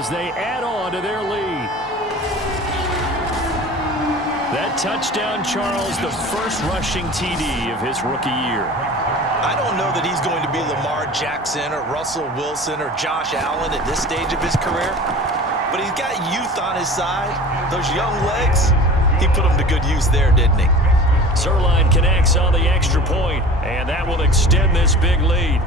as they add on to their lead. That touchdown, Charles, the first rushing TD of his rookie year. I don't know that he's going to be Lamar Jackson or Russell Wilson or Josh Allen at this stage of his career, but he's got youth on his side. Those young legs, he put them to good use there, didn't he? Zerline connects on the extra point, and that will extend this big lead.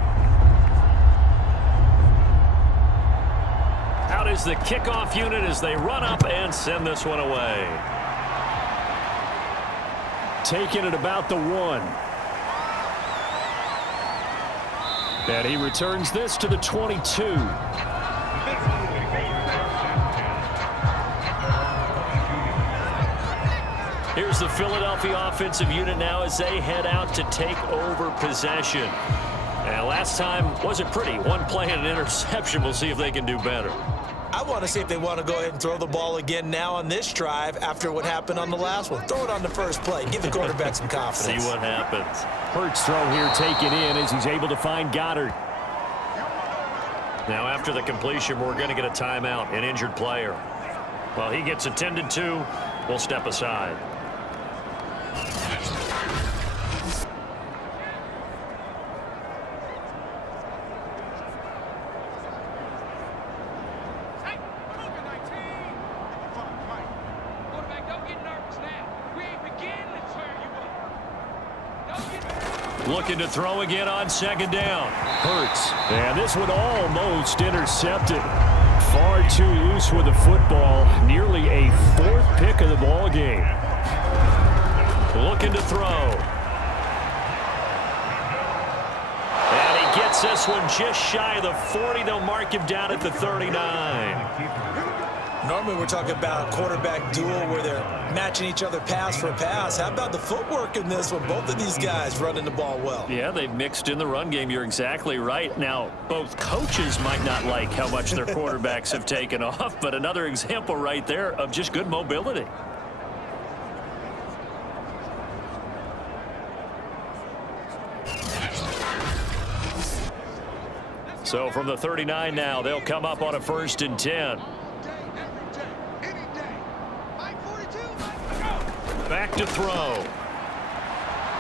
Out is the kickoff unit as they run up and send this one away. Taking it about the 1. And he returns this to the 22. Here's the Philadelphia offensive unit now as they head out to take over possession. And last time wasn't pretty. One play and an interception. We'll see if they can do better. I want to see if they want to go ahead and throw the ball again now on this drive after what happened on the last one. Throw it on the first play. Give the quarterback some confidence. See what happens. Hurts throw here taken in as he's able to find Goddard. Now after the completion, we're going to get a timeout, an injured player. Well, he gets attended to. We'll step aside. Looking to throw again on second down. Hurts. And this one almost intercepted. Far too loose with the football. Nearly a 4th pick of the ball game. Looking to throw. And he gets this one just shy of the 40. They'll mark him down at the 39. Normally we're talking about quarterback duel where they're matching each other pass for pass. How about the footwork in this one? Both of these guys running the ball well. Yeah, they've mixed in the run game. You're exactly right. Now, both coaches might not like how much their quarterbacks have taken off, but another example right there of just good mobility. So from the 39 now, they'll come up on a 1st and 10. Back to throw.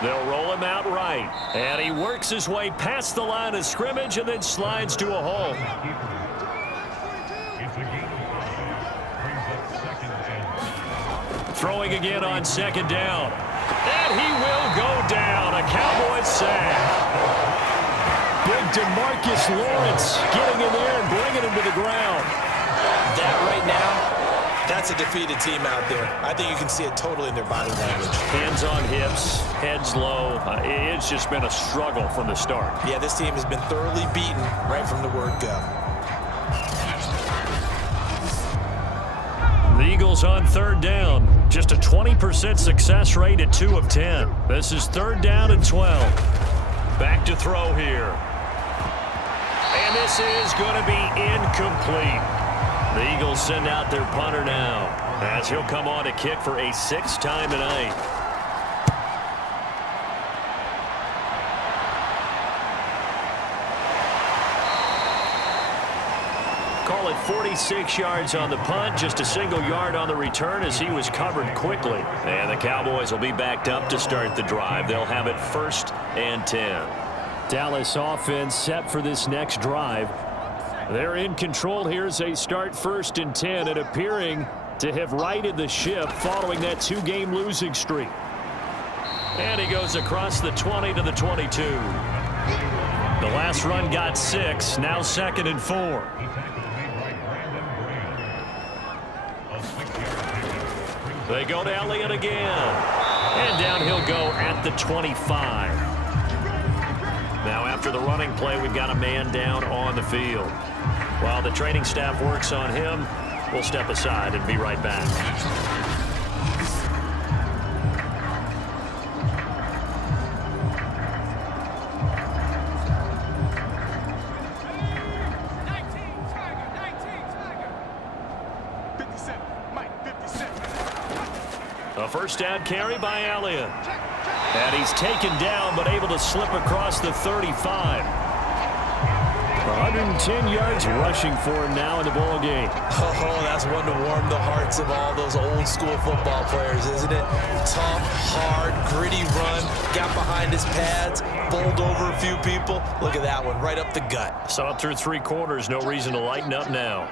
They'll roll him out right. And he works his way past the line of scrimmage and then slides to a hole. Throwing again on second down. And he will go down. A Cowboys sack. Big DeMarcus Lawrence getting in there and bringing him to the ground. That right now, that's a defeated team out there. I think you can see it totally in their body language. Hands on hips, heads low. It's just been a struggle from the start. Yeah, this team has been thoroughly beaten right from the word go. The Eagles on 3rd down. Just a 20% success rate at 2 of 10. This is 3rd down and 12. Back to throw here. And this is going to be incomplete. The Eagles send out their punter now as he'll come on to kick for a 6th time tonight. Call it 46 yards on the punt, just a single yard on the return as he was covered quickly. And the Cowboys will be backed up to start the drive. They'll have it 1st and 10. Dallas offense set for this next drive. They're in control here as they start 1st and 10 and appearing to have righted the ship following that 2-game losing streak. And he goes across the 20 to the 22. The last run got 6, now 2nd and 4. They go to Elliott again. And down he'll go at the 25. Now after the running play, we've got a man down on the field. While the training staff works on him, we'll step aside and be right back. A 1st down carry by Elliott. And he's taken down but able to slip across the 35. 110 yards rushing for him now in the ball game. Oh, that's one to warm the hearts of all those old school football players, isn't it? Tough, hard, gritty run, got behind his pads, bowled over a few people. Look at that one, right up the gut. Saw it through 3 quarters, no reason to lighten up now.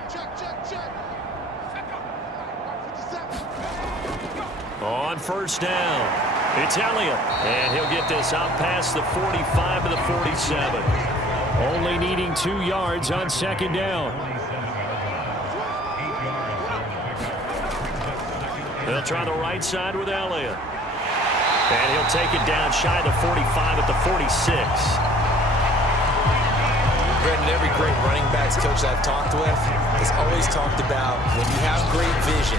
On first down. It's Elliott, and he'll get this out past the 45 to the 47. Only needing 2 yards on second down. They'll try the right side with Elliott. And he'll take it down shy of the 45 at the 46. Brandon, every great running backs coach I've talked with has always talked about when you have great vision,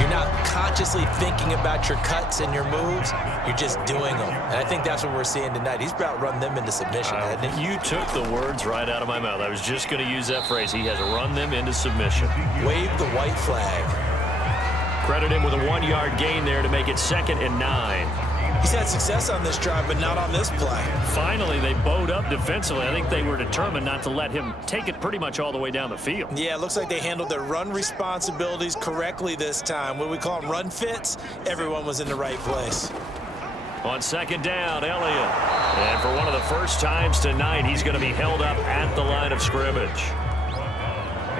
you're not consciously thinking about your cuts and your moves, you're just doing them. And I think that's what we're seeing tonight. He's about run them into submission, hasn't he? You took the words right out of my mouth. I was just going to use that phrase. He has run them into submission. Wave the white flag. Credit him with a 1-yard gain there to make it 2nd and 9. He's had success on this drive, but not on this play. Finally, they bowed up defensively. I think they were determined not to let him take it pretty much all the way down the field. Yeah, it looks like they handled their run responsibilities correctly this time. What we call them run fits, everyone was in the right place. On second down, Elliott. And for one of the first times tonight, he's going to be held up at the line of scrimmage.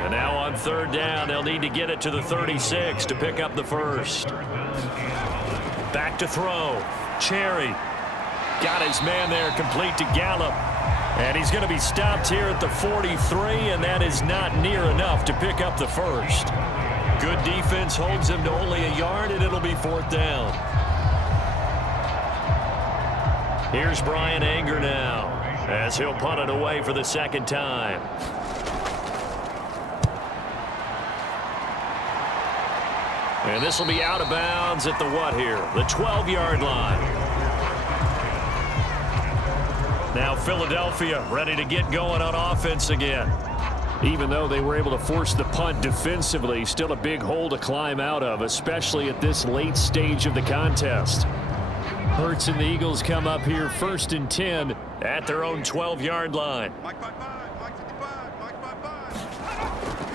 And now on third down, they'll need to get it to the 36 to pick up the first. Back to throw. Cherry got his man there complete to Gallup. And he's going to be stopped here at the 43, and that is not near enough to pick up the first. Good defense holds him to only a yard, and it'll be 4th down. Here's Brian Anger now as he'll punt it away for the 2nd time. And this will be out of bounds at the what here? The 12-yard line. Now Philadelphia ready to get going on offense again. Even though they were able to force the punt defensively, still a big hole to climb out of, especially at this late stage of the contest. Hurts and the Eagles come up here 1st and 10 at their own 12-yard line.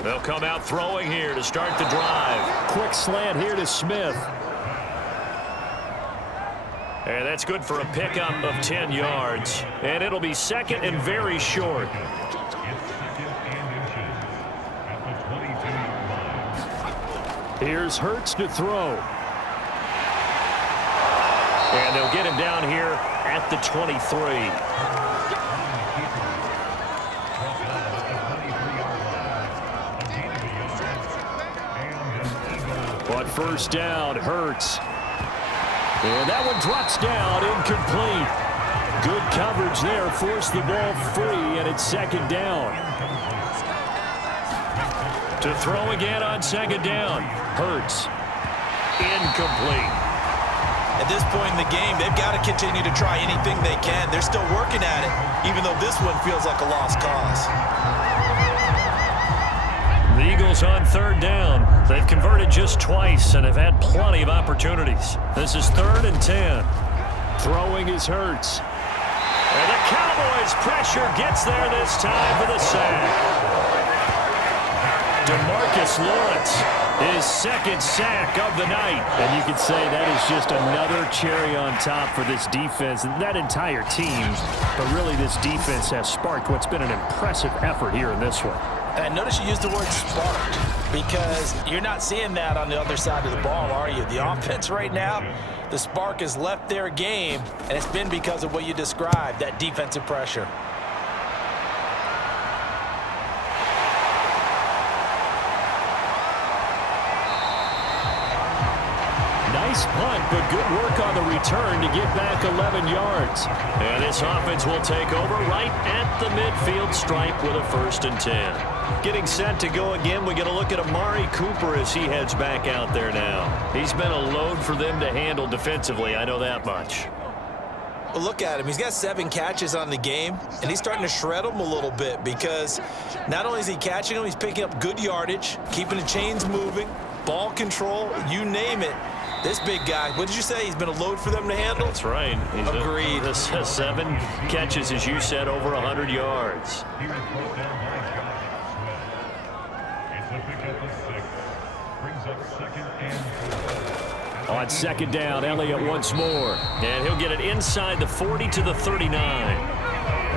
They'll come out throwing here to start the drive. Quick slant here to Smith. And that's good for a pickup of 10 yards. And it'll be 2nd and very short. Here's Hurts to throw. And they'll get him down here at the 23. But first down, Hurts. And that one drops down, incomplete. Good coverage there, forced the ball free, and it's 2nd down. To throw again on 2nd down, Hurts. Incomplete. At this point in the game, they've got to continue to try anything they can. They're still working at it, even though this one feels like a lost cause. The Eagles on 3rd down. They've converted just twice and have had plenty of opportunities. This is 3rd and 10. Throwing is Hurts. And the Cowboys pressure gets there this time for the sack. DeMarcus Lawrence, his 2nd sack of the night. And you could say that is just another cherry on top for this defense and that entire team. But really, this defense has sparked what's been an impressive effort here in this one. And I notice you used the word sparked because you're not seeing that on the other side of the ball, are you? The offense right now, the spark has left their game, and it's been because of what you described, that defensive pressure. Nice punt, but good work on the return to get back 11 yards. And this offense will take over right at the midfield stripe with a 1st and 10. Getting set to go again, we get a look at Amari Cooper as he heads back out there now. He's been a load for them to handle defensively, I know that much. Well, look at him. He's got 7 catches on the game, and he's starting to shred them a little bit because not only is he catching them, he's picking up good yardage, keeping the chains moving, ball control, you name it. This big guy, what did you say? He's been a load for them to handle? That's right. Agreed. 7 catches, as you said, over 100 yards. On second down, Elliott once more. And he'll get it inside the 40 to the 39.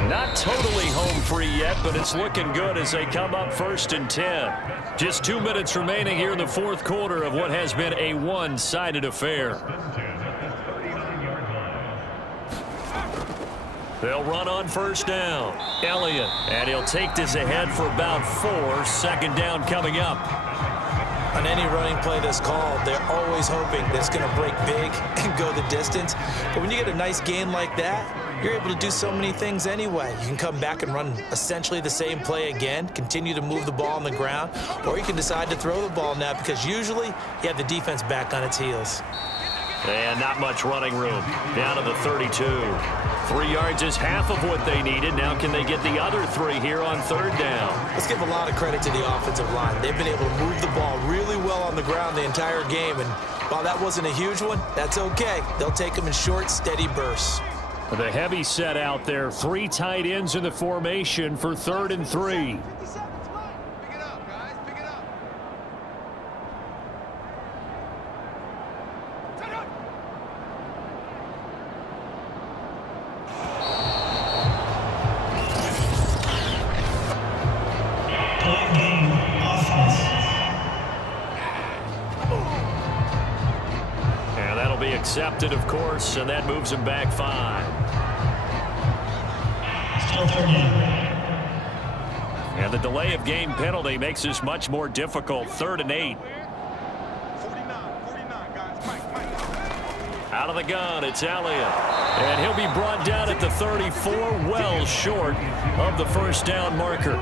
Not totally home free yet, but it's looking good as they come up 1st and 10. Just 2 minutes remaining here in the fourth quarter of what has been a one-sided affair. They'll run on 1st down. Elliott, and he'll take this ahead for about 4. Second down coming up. On any running play that's called, they're always hoping that it's going to break big and go the distance. But when you get a nice gain like that, you're able to do so many things anyway. You can come back and run essentially the same play again, continue to move the ball on the ground, or you can decide to throw the ball now because usually you have the defense back on its heels. And not much running room. Down to the 32. 3 yards is half of what they needed. Now can they get the other 3 here on 3rd down? Let's give a lot of credit to the offensive line. They've been able to move the ball really well on the ground the entire game. And while that wasn't a huge one, that's okay. They'll take them in short, steady bursts. The heavy set out there. 3 tight ends in the formation for 3rd and 3. Accepted, of course, and that moves him back 5. Still 3rd down. And the delay of game penalty makes this much more difficult. 3rd and 8. 49, guys. Mike. Out of the gun, it's Elliott. And he'll be brought down at the 34, well short of the 1st down marker.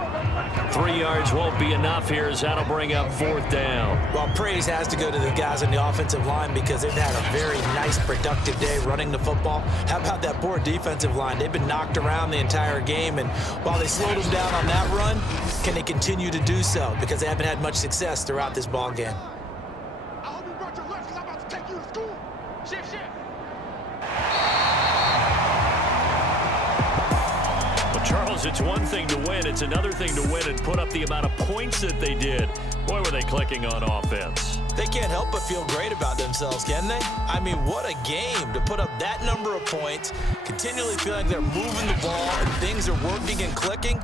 3 yards won't be enough here as that'll bring up 4th down. Well, praise has to go to the guys on the offensive line because they've had a very nice, productive day running the football. How about that poor defensive line? They've been knocked around the entire game, and while they slowed them down on that run, can they continue to do so? Because they haven't had much success throughout this ball game. I hope you brought your lunch because I'm about to take you to school. Shift. Charles, it's one thing to win. It's another thing to win and put up the amount of points that they did. Boy, were they clicking on offense. They can't help but feel great about themselves, can they? I mean, what a game to put up that number of points, continually feel like they're moving the ball and things are working and clicking.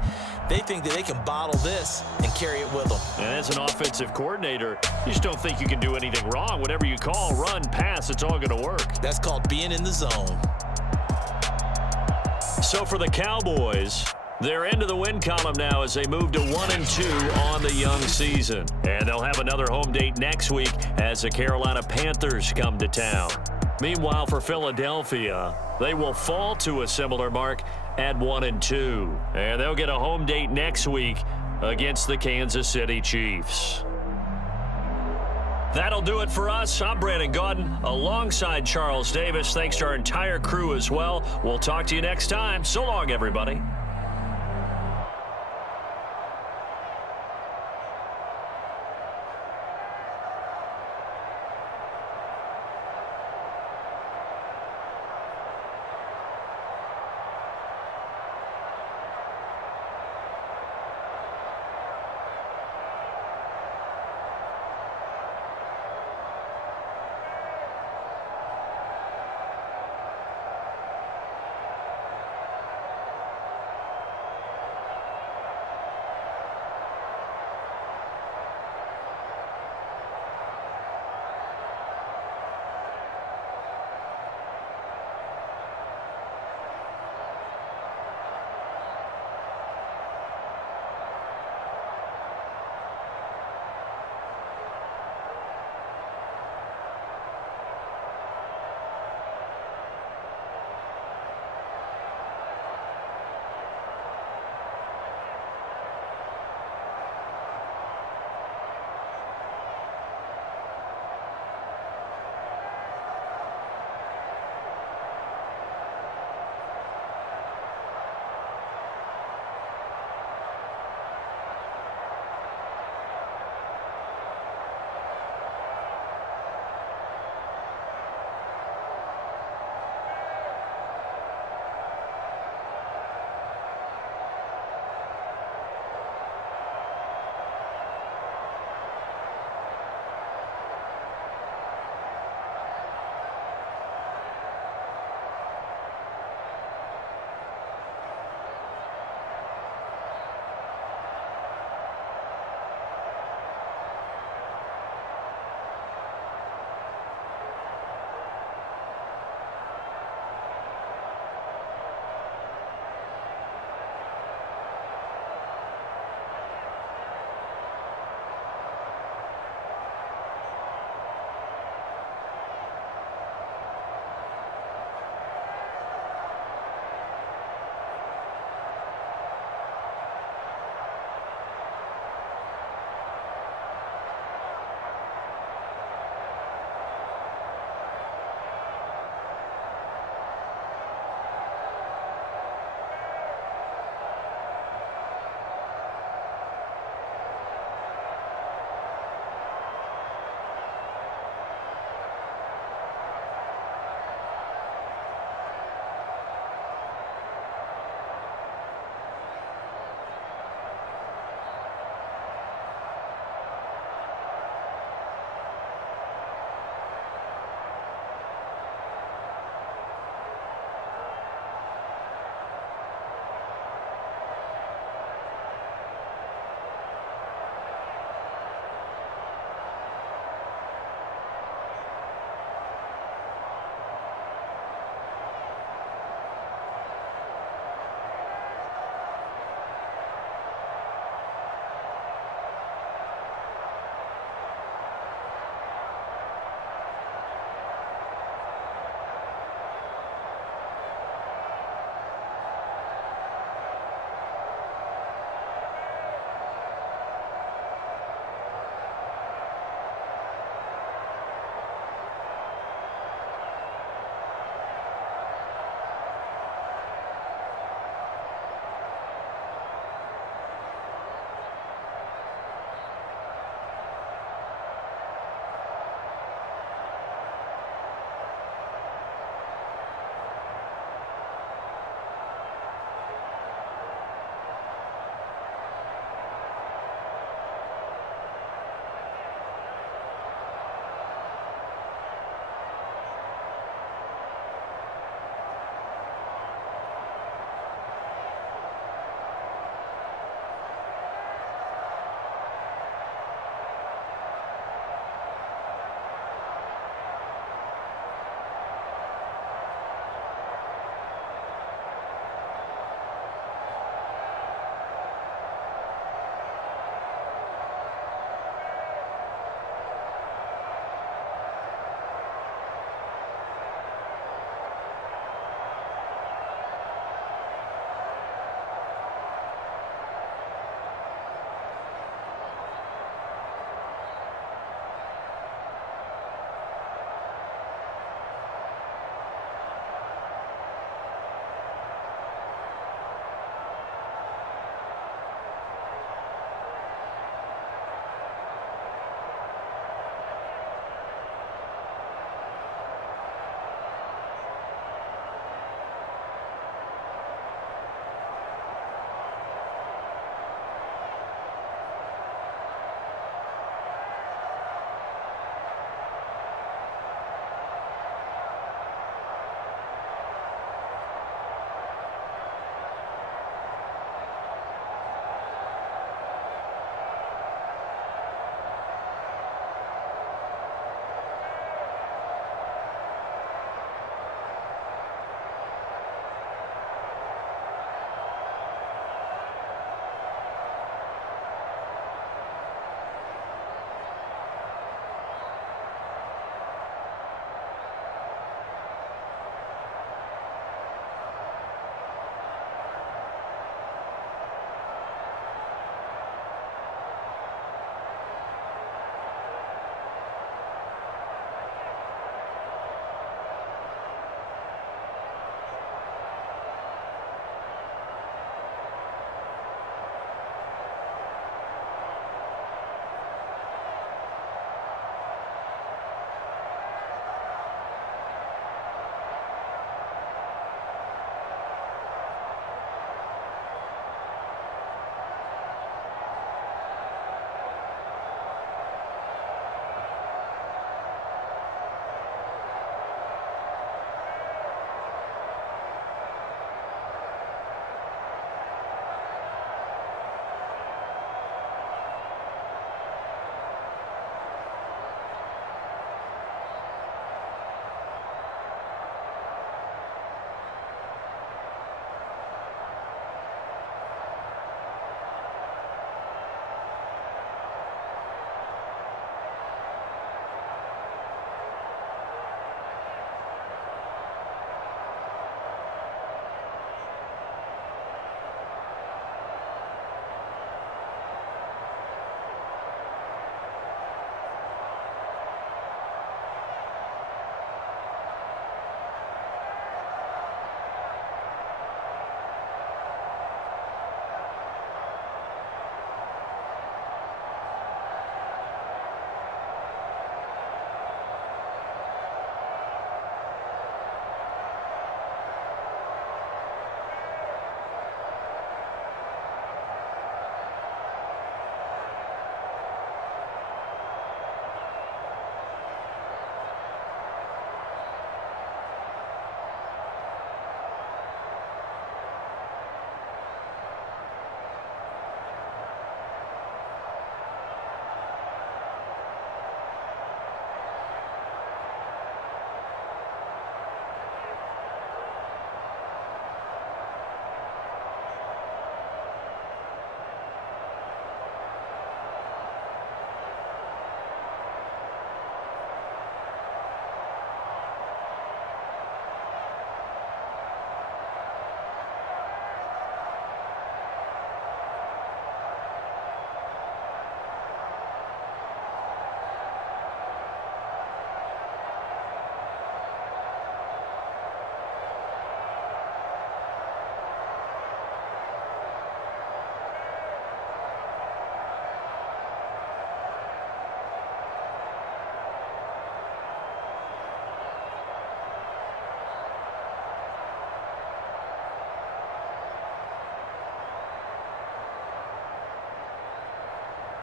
They think that they can bottle this and carry it with them. And as an offensive coordinator, you just don't think you can do anything wrong. Whatever you call, run, pass, it's all going to work. That's called being in the zone. So for the Cowboys, they're into the win column now as they move to 1-2 on the young season. And they'll have another home date next week as the Carolina Panthers come to town. Meanwhile, for Philadelphia, they will fall to a similar mark at 1-2. And they'll get a home date next week against the Kansas City Chiefs. That'll do it for us. I'm Brandon Gaudin alongside Charles Davis. Thanks to our entire crew as well. We'll talk to you next time. So long, everybody.